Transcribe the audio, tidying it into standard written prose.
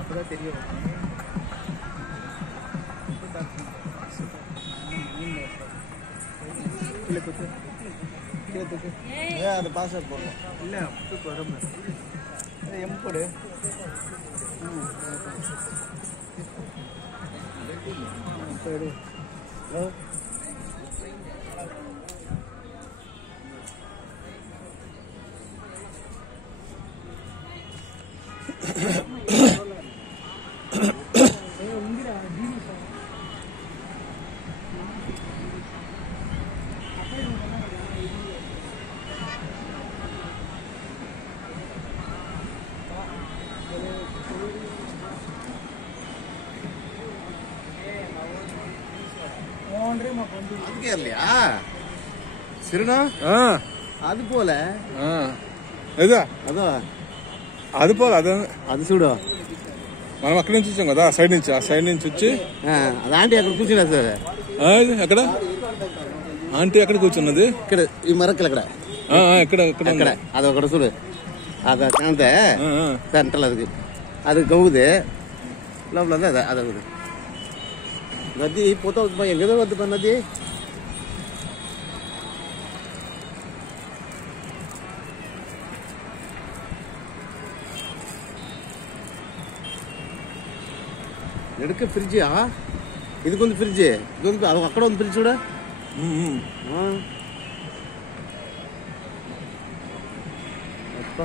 அப்பதான் தெரியும். அது பாஸ்வேர்ட் போடணும். இல்லை வரும் எம் போடு. ஹலோ இல்லையா சிறுனா அது போல అది పోలే అది చూడు మనం అక్కడి నుంచి వచ్చాం కదా సైడ్ నుంచి ఆ సైడ్ నుంచి వచ్చి అది ఆంటీ అక్కడ కూర్చున్నా సార్ ఎక్కడ ఆంటీ ఎక్కడ కూర్చున్నది ఇక్కడ ఈ మరక్కలు అక్కడ ఇక్కడ ఇక్కడ அது ఒకటి చూడు அது காந்த சென்ட்ரல் அதுக்கு அது கவுது லவ்ல அது அது நதி போட்டோ எங்கதோ வந்து நதி ఎడక ఫ్రిడ్జా ఇదికొంది ఫ్రిడ్జ్ ఇదొంది అక్కడ ఉంది ఫ్రిడ్జ్ చూడ అప్ప